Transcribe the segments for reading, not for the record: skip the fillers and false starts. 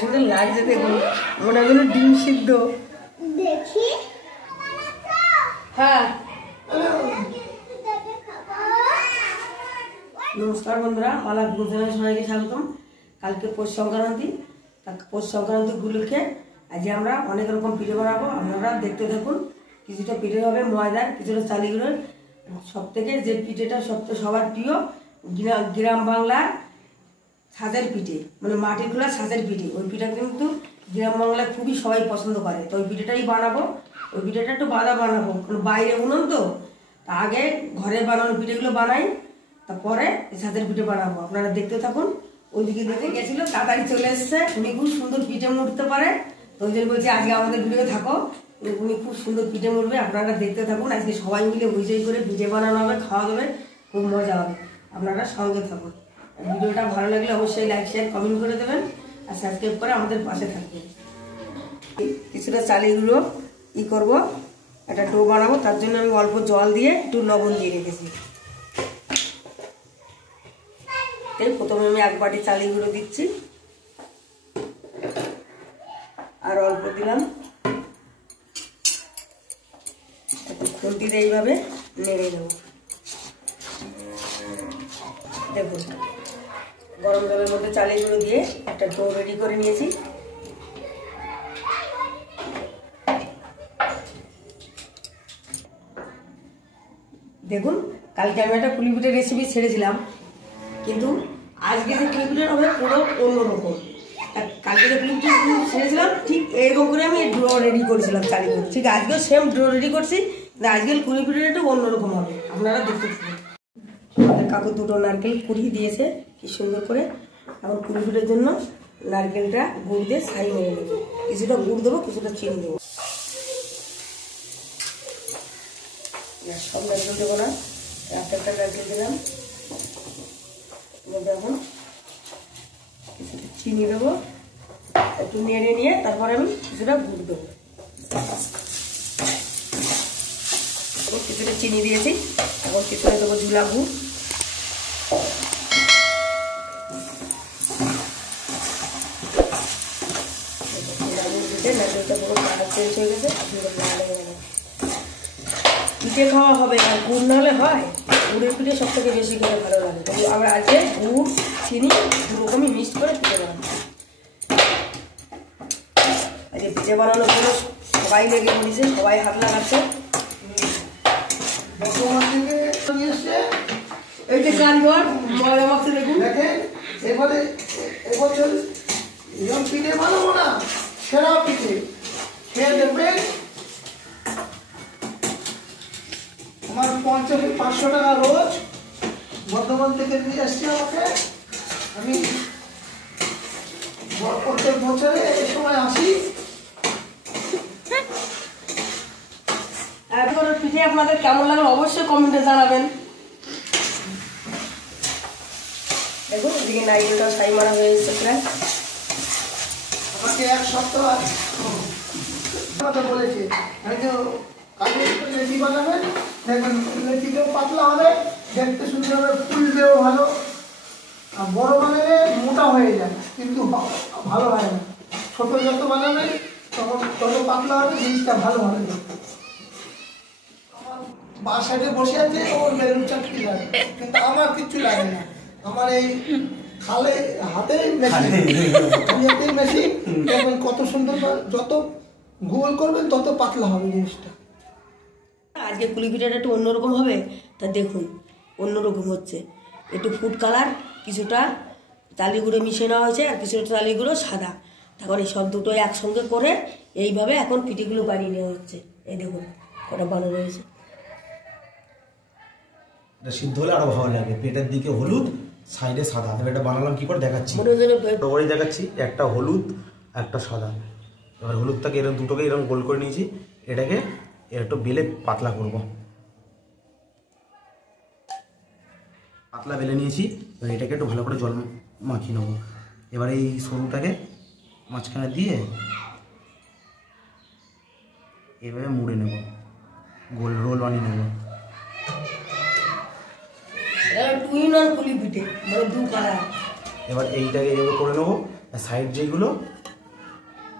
সুন্দর লাগছে দেখুন, মনে হয় ডিম সিদ্ধ। দেখি হ্যাঁ। নমস্কার বন্ধুরা, মালা গুরুজনের সবাইকে স্বাগতম। কালকে পৌষ সংক্রান্তি, পৌষ সংক্রান্তি উপলক্ষে আজকে আমরা অনেক রকম পিঠে বানাবো, আপনারা দেখতে থাকুন। কিছুটা পিঠে হবে ময়দার, কিছুটা চালি গুঁড়োর। সব থেকে যে পিঠেটা সবার প্রিয় গ্রাম বাংলার সাজের পিঠে, মানে মাটির খোলা সাজের পিঠে, ওই পিঠা কিন্তু গ্রাম বাংলায় খুবই সবাই পছন্দ করে। তো ওই পিঠেটাই বানাবো। ওই পিঠেটা একটু বানাবো, কারণ বাইরে উনুন তো, তা আগে ঘরে বানানো পিঠেগুলো বানাই, তারপরে সাজের পিঠে বানাবো। আপনারা দেখতে থাকুন। ওইদিকে দেখে গেছিল, তাড়াতাড়ি চলে এসছে। উনি খুব সুন্দর পিঠে মুড়তে পারে, তো ওই জন্য বলছি আজকে আমাদের ভিডিও থাকো। উনি খুব সুন্দর পিঠে মুড়বে, আপনারা দেখতে থাকুন। আজকে সবাই মিলে হইচই করে পিঠে বানানো হবে, খাওয়া যাবে, খুব মজা হবে। আপনারা সঙ্গে থাকুন। ভিডিওটা ভালো লাগলে অবশ্যই লাইক শেয়ার কমেন্ট করে দেবেন, আর সাবস্ক্রাইব করে আমাদের পাশে থাকবেন। কিছুটা চালিগুলো করব, একটা ডো বানাবো। তার জন্য আমি অল্প জল দিয়ে একটু লবণ দিয়ে রেখেছি। প্রথমে আমি 1 বাটি চালি গুঁড়ো দিচ্ছি, আর অল্প দিলাম। খুন্তি দিয়ে এইভাবে নেড়ে নেব। দেখুন, গরম জলের মধ্যে চালি গুঁড়ো দিয়ে একটা ডো রেডি করে নিয়েছি। দেখুন, কালকে আমি একটা পুলি পিঠের রেসিপি ছেড়েছিলাম, কিন্তু আজকে যে পুলি পিঠেটা হবে পুরো অন্যরকম। কালকে যে পুলি পিঠে ছেড়েছিলাম ঠিক এরকম করে আমি ড্রো রেডি করেছিলাম চালি করে, ঠিক আজকেও সেম ড্রো রেডি করছি, কিন্তু আজকের পুলি পিঠেটা একটু অন্যরকম হবে। আপনারা দেখতে থাকুন। আমাদের কাকু 2টো নারকেল কুড়িয়ে দিয়েছে কি সুন্দর করে। এখন পুলি পিঠের জন্য নারকেলটা গুড় দিয়ে ছাই মেরে নেব। কিছুটা গুড় দেবো, কিছুটা চিনি দেবো। সব নারকেল দেবো না, একটা নারকেল দিলাম। এখন কিছুটা চিনি দেবো, একটু নেড়ে নিয়ে তারপরে আমি কিছুটা গুড় দেবো। কিছুটা চিনি দিয়েছি, এখন কিছুটা দেবো ঝুলা গুড়। নারকেলটা পুরো কালার চেঞ্জ হয়ে গেছে, পিঠে খাওয়া হবে, আর গুড় না হলে হয়? গুড়ের পিঠে সব থেকে বেশি খেতে ভালো লাগে। তবু আমরা আজকে গুড় চিনি দুরকমই মিক্সড করে পিঠে বানাবো। আজকে পিঠে বানানোর জন্য সবাই লেগে পড়েছে, সবাই হাত লাগাচ্ছে। এই যে কানঘর ময়দা মাখতে দেখুন, এবারে এবছর এরকম পিঠে বানাবো না, সেরা পিঠে খেয়ে দেখবেন। আমার 500 টাকা রোজ বর্ধমান থেকে নিয়ে আসছি আমাকে। আমি প্রত্যেক বছরে এই সময় আসি। পিঠে আপনাদের কেমন লাগলো অবশ্যই কমেন্টে জানাবেন। দেখুন, এদিকে নারকেলটা ছাই মারা হয়ে এসেছে প্রায়। আমাকে 1 সপ্তাহ কথা বলেছে, আমি তো কাজে লেচি বানাবেন, দেখবেন লেচিটাও পাতলা হবে, দেখতে সুন্দর হবে, ফুলবেও ভালো। আর বড় বানালে মোটা হয়ে যায়, কিন্তু ভালো হয় না। ছোট যত বানাবেন তখন তত পাতলা হবে, জিনিসটা ভালো হবে। আমার বাঁ সাইডে বসে আছে, ওর বেলুন চাকরি লাগে, কিন্তু আমার কিচ্ছু লাগে না। আমার এই খালে হাতের মেশিন, দেখবেন কত সুন্দর, যত গোল করবেন তত পাতলা হবে জিনিসটা। আজকে পুলি পিঠাটা একটু অন্যরকম হবে, তা দেখুন অন্যরকম হচ্ছে। একটু ফুড কালার, কিছুটা চালি গুঁড়ো মিশিয়ে নেওয়া হয়েছে, আর কিছুটা চালি গুঁড়ো সাদা। তখন এই সব দুটো একসঙ্গে করে এইভাবে এখন পিঠেগুলো বানিয়ে নেওয়া হচ্ছে। এই দেখুন কটা বানানো হয়েছে। সিদ্ধ হলে আরো ভালো লাগে। পেটের দিকে হলুদ, সাইডে সাদা। এটা বানালাম কি করে দেখাচ্ছি, দেখাচ্ছি। একটা হলুদ, একটা সাদা। এবার হলুদটাকে এরকম দুটোকে এরকম গোল করে নিয়েছি, এটাকে একটু বেলে পাতলা করব। পাতলা বেলে নিয়েছি, এবার এটাকে একটু ভালো করে জল মাখিয়ে নেবো। এবার এই সরুটাকে মাঝখানে দিয়ে এভাবে মুড়ে নেব, গোল রোল বানিয়ে নেব। টুইন আর পুলি পিঠে, মানে 2 কালার। এবার এইটাকে এইভাবে করে নেবো, সাইড যেগুলো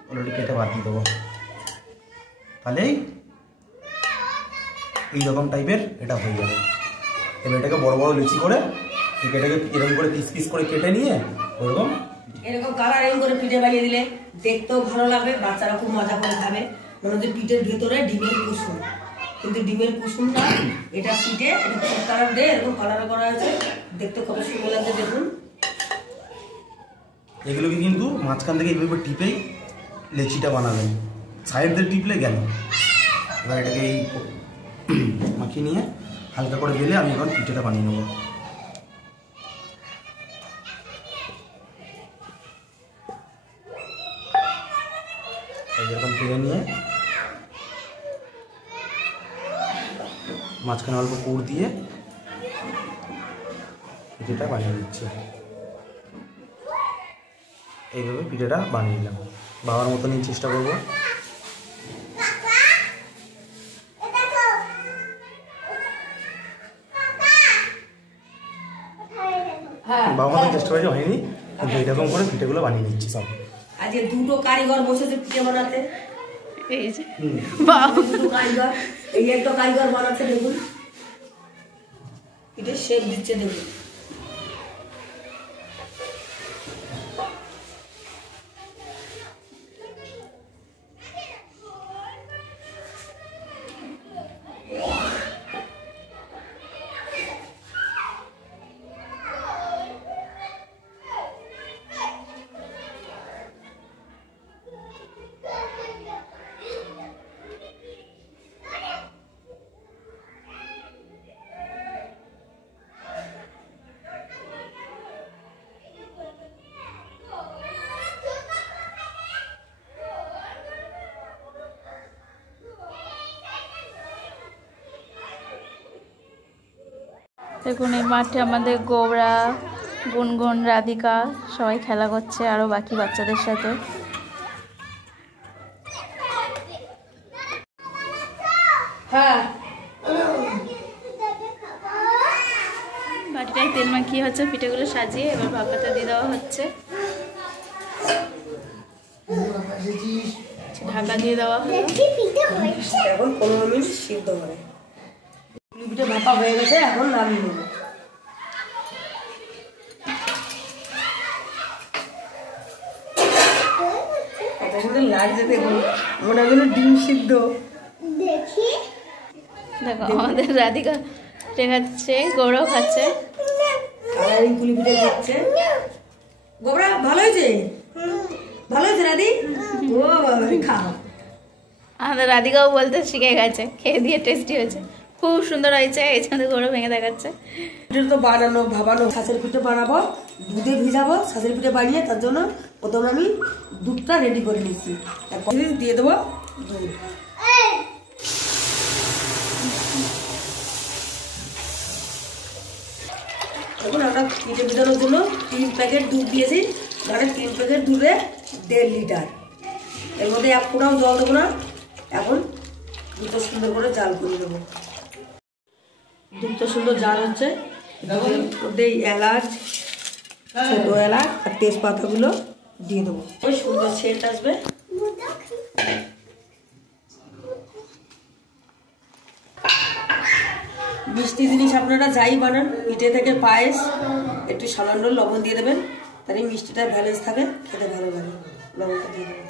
অলরেডি কেটে বাদ দিয়ে দেবো। তাহলেই এইরকম টাইপের এটা হয়ে যাবে। এবার এটাকে বড় বড় লিচি করে এটাকে এরকম করে পিস পিস করে কেটে নিয়ে ওরকম এরকম কালারিং করে পিঠে বানিয়ে দিলে দেখতেও ভালো লাগবে, বাচ্চারা খুব মজা করে খাবে। মনে হচ্ছে পিঠের ভেতরে ডিমের কুসুম, কিন্তু ডিমের কুসুম না, এটা পিঠে ফুড কালার দিয়ে এরকম কালার করা হয়েছে, দেখতে কত সুন্দর লাগছে দেখুন। এগুলোকে কিন্তু মাঝখান থেকে এইভাবে টিপেই লেচিটা বানাবেন, সাইড দিয়ে টিপলে গেল। এবার এটাকে এই মাখিয়ে নিয়ে হালকা করে বেলে আমি এখন পিঠেটা বানিয়ে নেবো। এরকম পেরে নিয়ে মাঝখানে অল্প পুর দিয়ে পিঠেটা বানিয়ে নিচ্ছি। এইভাবে পিঠেটা বানিয়ে নিলাম, বাবার মতো নিয়ে চেষ্টা করবো। বাবার মতো চেষ্টা করেছি, হয়নি, কিন্তু এইরকম করে পিঠেগুলো বানিয়ে নিচ্ছি সব। আজকে দুটো কারিগর বসেছে পিঠে বানাতে, এই যে দুটো কারিগর, এই একটা কারিগর বানাচ্ছে দেখুন, পিঠে শেপ দিচ্ছে দেখুন। দেখুন এই মাঠে আমাদের গৌরা, গুনগুন, রাধিকা সবাই খেলা করছে, আরো বাকি বাচ্চাদের সাথে। হ্যাঁ, বাটিটায় তেল মাখিয়ে হচ্ছে, পিঠেগুলো সাজিয়ে এবার ভাপাতে দিয়ে দেওয়া হচ্ছে, ঢাকা দিয়ে দেওয়া হলো। এখন 15 মিনিট সিদ্ধ হবে। পিঠে ভাপা হয়ে গেছে, এখন নামিয়ে নেব। এত সুন্দর লাগছে দেখুন, মনে হয় যেন ডিম সিদ্ধ। দেখো আমাদের রাধিকা খাচ্ছে, গৌরাও খাচ্ছে। কালারিং পুলি পিঠে খাচ্ছে। গোবরা ভালো হয়েছে, ভালো হয়েছে রাধি, ও খাও। আমাদের রাধিকাও বলতে শিখে গেছে, খেয়ে দিয়ে টেস্টি হয়েছে, খুব সুন্দর হয়েছে। এই যে গৌরব ভেঙে দেখাচ্ছে। পিঠে তো বানানো ভাবানো, শাঁসের পিঠে বানাবো, দুধে ভিজাবো শাঁসের পিঠে বানিয়ে, তার জন্য প্রথমে আমি দুধটা রেডি করে নিচ্ছি। তারপর দিয়ে দেবো দুধ। দেখুন আমরা পিঠে ভিজানোর জন্য 3 প্যাকেট দুধ দিয়েছি, মানে 3 প্যাকেট দুধে 1.5 লিটার। এর মধ্যে 1 ফোঁটাও জল দেবো না। এখন দুধটা সুন্দর করে জাল করে দেবো। দুধটা সুন্দর জাল হচ্ছে, ওতে এলাচ, ছোটো এলাচ আর তেজপাতাগুলো দিয়ে দেবো, ওই সুন্দর সেন্ট আসবে। মিষ্টি জিনিস আপনারা যাই বানান, পিঠে থেকে পায়েস, একটু সামান্য লবণ দিয়ে দেবেন, তাহলে মিষ্টিটা ব্যালেন্স থাকে, খেতে ভালো লাগে। লবণটা দিয়ে দেবেন,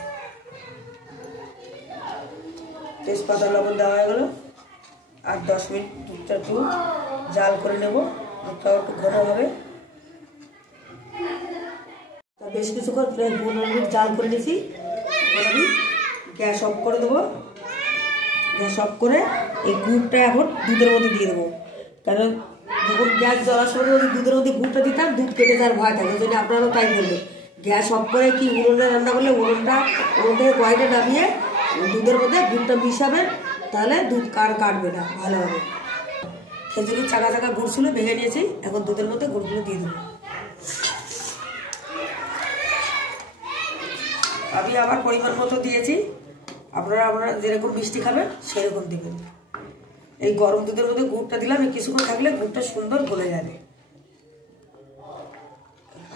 তেজপাতা লবণ দেওয়া হয়ে গেলো। আর 10 মিনিট দুধটা একটু জাল করে নেব, দুধটাও একটু ঘন হবে। বেশ কিছুক্ষণ প্রায় 15 মিনিট জাল করে নিয়েছি। আমি গ্যাস অফ করে দেবো। গ্যাস অফ করে এই গুড়টা এখন দুধের মধ্যে দিয়ে দেবো, কারণ যখন গ্যাস জ্বলার সময় যদি দুধের মধ্যে গুড়টা দিতাম, দুধ কেটে যাওয়ার ভয় থাকে, ওই জন্য আপনারাও তাই করবেন। গ্যাস অফ করে কি উনুনে রান্না করলে উনুন থেকে কড়াইটা নামিয়ে দুধের মধ্যে গুড়টা মিশাবেন, তাহলে দুধ কাটবে না, ভালো হবে। খেজুরির চাকা চাকা গুড় ছিল, ভেঙে নিয়েছি, এখন দুধের মধ্যে গুড়গুলো দিয়ে দেবো। আমি আবার পরিমাণ মতো দিয়েছি, আপনারা যেরকম মিষ্টি খাবেন সেরকম দেবেন। এই গরম দুধের মধ্যে গুড়টা দিলাম, কিছুক্ষণ থাকলে গুড়টা সুন্দর গলে যাবে।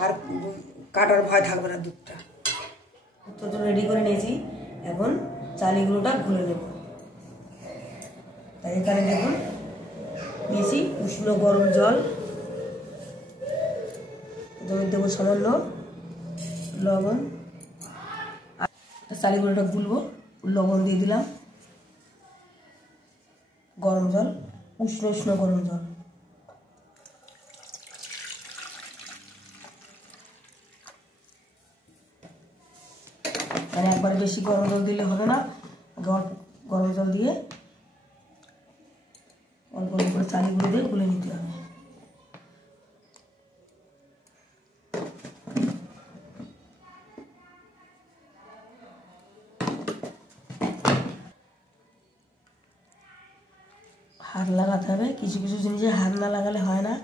আর কাটার ভয় থাকবে না দুধটা। তো রেডি করে নিয়েছি, এখন চালিগুলোটা গুলে নেব। তাই এখানে দেখুন নিয়েছি উষ্ণ গরম জল, দেবো সামান্য লবণ, চালিগুলোটা গুলবো, লবণ দিয়ে দিলাম, গরম জল, উষ্ণ উষ্ণ গরম জল। মানে একবারে বেশি গরম জল দিলে হবে না, গরম জল দিয়ে অল্প অল্প করে চালিগুলো দিয়ে গুলে নিতে হবে। হাত লাগাতে হবে, কিছু কিছু জিনিসে হাত না লাগালে হয় না।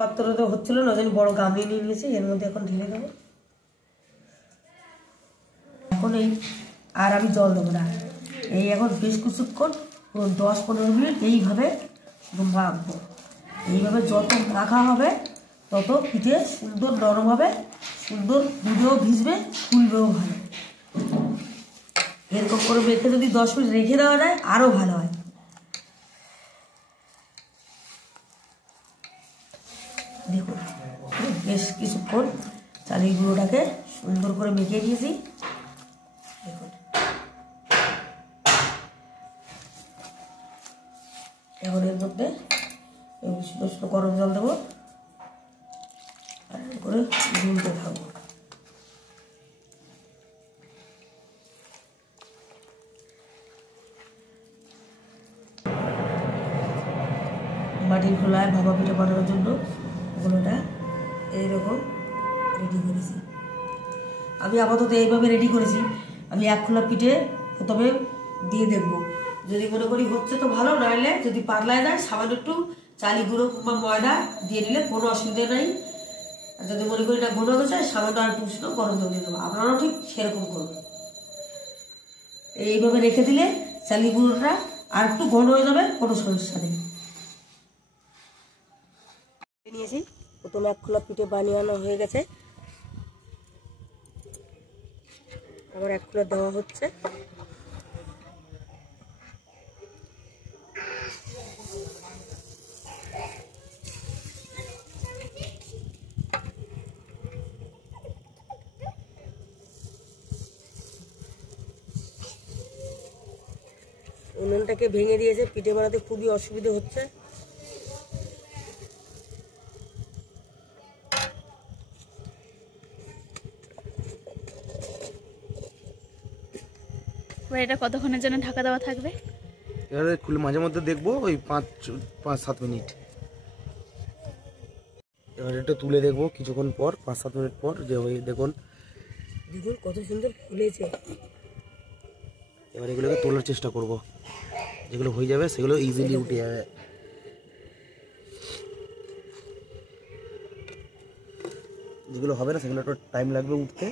পাত্রটা হচ্ছিল না, ওই বড় গামলি নিয়ে নিয়েছি, এর মধ্যে এখন ঢেলে দেবো। এখন এই আর আমি জল দেবো না, এই এখন বেশ কিছুক্ষণ 10-15 মিনিট এইভাবে মাখবো। এইভাবে যত মাখা হবে তত পিঠে সুন্দর নরম হবে, সুন্দর দুধেও ভিজবে, ফুলবেও ভালো। এরকম করে মেখে যদি 10 মিনিট রেখে দেওয়া যায় আরও ভালো হয়। দেখুন বেশ কিছুক্ষণ চালের গুঁড়োটাকে সুন্দর করে মেখে দিয়েছি। দেখুন এখন এর মধ্যে উষ্ণ গরম জল দেবো, আর করে গুলতে থাকবো। মাটির খোলায় ভাপা পিঠে বানানোর জন্য ওগুলোটা এইরকম রেডি করেছি। আমি আপাতত এইভাবে রেডি করেছি। আমি 1 খোলা পিঠে প্রথমে দিয়ে দেখবো, যদি মনে করি হচ্ছে তো ভালো, নাহলে যদি পাতলায় যায় সামান্য একটু চালি গুঁড়ো বা ময়দা দিয়ে দিলে কোনো অসুবিধা নেই। আর যদি মনে করি না ঘন হয়েছে সামান্য আর একটু উষ্ণ গরম জল দিয়ে দেবো, আপনারাও ঠিক সেরকম করবেন। এইভাবে রেখে দিলে চালি গুঁড়োটা আর একটু ঘন হয়ে যাবে, কোনো সমস্যা নেই। নিয়েছি প্রথমে 1 খোলা পিঠে বানিয়ে আনা হয়ে গেছে, আবার 1 খোলা দেওয়া হচ্ছে। উনুনটাকে ভেঙে দিয়েছে, পিঠে বানাতে খুবই অসুবিধা হচ্ছে। এটা কতক্ষণের জন্য ঢাকা দেওয়া থাকবে? এবারে খুলে মাঝে মধ্যে দেখবো ওই 5-7 মিনিট। এবার এটা তুলে দেখবো কিছুক্ষণ পর, 5-7 মিনিট পর, যে ওই দেখুন দেখুন কত সুন্দর ফুলেছে। এবার এগুলোকে তোলার চেষ্টা করব, যেগুলো হয়ে যাবে সেগুলো ইজিলি উঠে যাবে। যেগুলো হবে না সেগুলো একটু টাইম লাগবে উঠতে।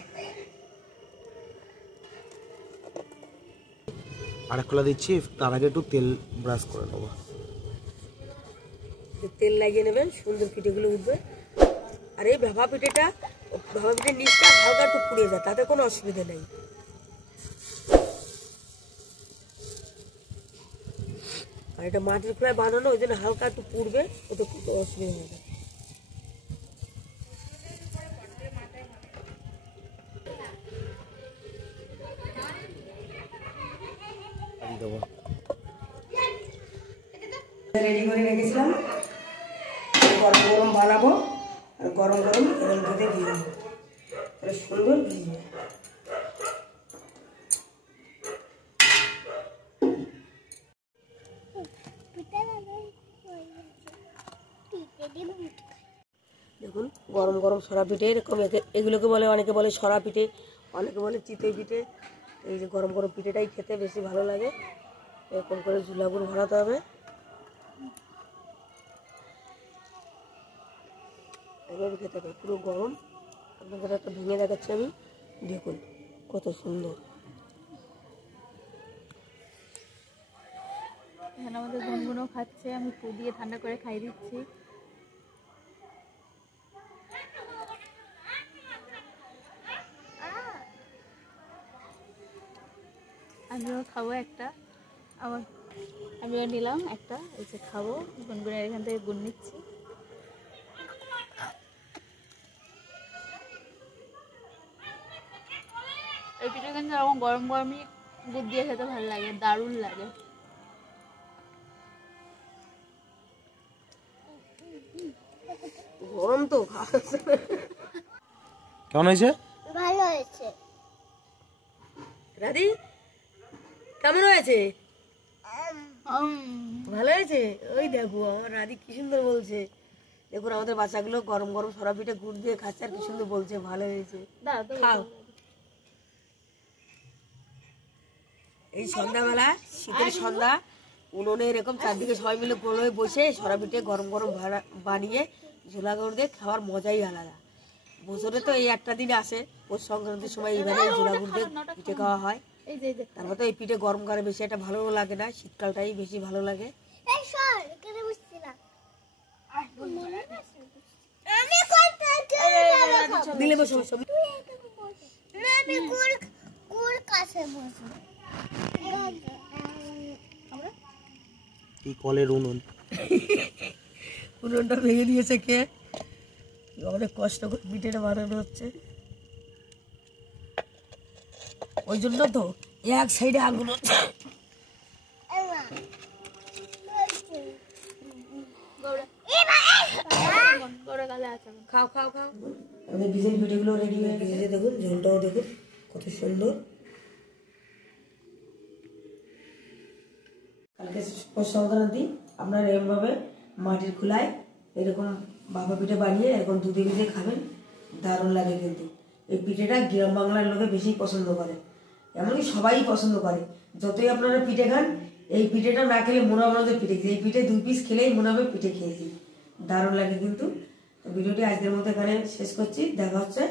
আর 1 খোলা দিচ্ছি, তার আগে একটু তেল ব্রাশ করে নেবো। তেল লাগিয়ে নেবেন, সুন্দর পিঠেগুলো উঠবে। আর এই ভাপা পিঠের নিচটা হালকা একটু পুড়ে যায়, তাতে কোনো অসুবিধা নেই। আর এটা মাটির খোলায় বানানো, ওই জন্য হালকা একটু পুড়বে, ওতে কোনো অসুবিধা হবে। রেডি করে রেখেছিলাম, গরম গরম বানাবো, আর গরম গরম এরকম দুধে দিয়ে দেবো, তাহলে সুন্দর ভিজবে। দেখুন গরম গরম সরা পিঠে এরকম, এগুলোকে বলে, অনেকে বলে সরা পিঠে, অনেকে বলে চিতই পিঠে। এই যে গরম গরম পিঠেটাই খেতে বেশি ভালো লাগে। এরকম করে ঝুলা গুড় ভরাতে হবে, এভাবে খেতে হবে, পুরো গরম। আপনাদের একটা ভেঙে দেখাচ্ছি আমি, দেখুন কত সুন্দর। এখানে আমাদের গুনগুনও খাচ্ছে, আমি ফু দিয়ে ঠান্ডা করে খাই দিচ্ছি। আমিও খাবো একটা, আমিও নিলাম একটা, এই যে খাবো। গুনগুনের এখান থেকে গুন নিচ্ছি। এই পিঠা কিন্তু এরকম গরম গরমই গুড় দিয়ে খেতে ভালো লাগে, দারুণ লাগে। গরম তো কেমন হয়েছে? ভালো হয়েছে। রাধি কেমন হয়েছে? ভালো হয়েছে? ওই দেখো আমার রাধি কি সুন্দর বলছে। দেখুন আমাদের বাচ্চাগুলো গরম গরম সরা পিঠে গুড় দিয়ে খাচ্ছে আর কি সুন্দর বলছে ভালো হয়েছে। খাও। এই সন্ধ্যাবেলা, শীতের সন্ধ্যা, উনুনে এরকম চারদিকে সবাই মিলে গোল হয়ে বসে সরা পিঠে গরম গরম বানিয়ে ঝোলা গুড় দিয়ে খাওয়ার মজাই আলাদা। বছরে তো এই একটা দিন আসে, পৌষ সংক্রান্তির সময় এইভাবে ঝোলা গুড় দিয়ে পিঠে খাওয়া হয়। তারপর তো এই পিঠে গরমকালে বেশি একটা ভালো লাগে না, শীতকালটাই বেশি ভালো লাগে। এই সর, এখানে বসছি না। আমি কোথায় দিলে বসে বসে না, আমি কুল কাছে বসবো। এই কলের উনুন, উনুনটা ভেঙে দিয়েছে কে? অনেক কষ্ট করে পিঠেটা বানানো হচ্ছে, ওই জন্য তো এক সাইডে আগুন হচ্ছে। খাও খাও খাও। আমাদের বিজেল পিঠেগুলো রেডি হয়ে গেছে, দেখুন ঝোলটাও দেখুন কত সুন্দর। কালকে পৌষ সংক্রান্তি, আপনারা এরকমভাবে মাটির খোলায় এরকম ভাপা পিঠে বানিয়ে এরকম দুধে ভিজে খাবেন, দারুণ লাগে। কিন্তু এই পিঠেটা গ্রাম বাংলার লোকে বেশি পছন্দ করে, এমনকি সবাই পছন্দ করে। যতই আপনারা পিঠে খান, এই পিঠেটা না খেলে মনে হবে না পিঠে খেয়েছি। এই পিঠে 2 পিস খেলেই মনে হবে পিঠে খেয়েছি, দারুণ লাগে কিন্তু। ভিডিওটি আজকের মতো এখানে শেষ করছি, দেখা হচ্ছে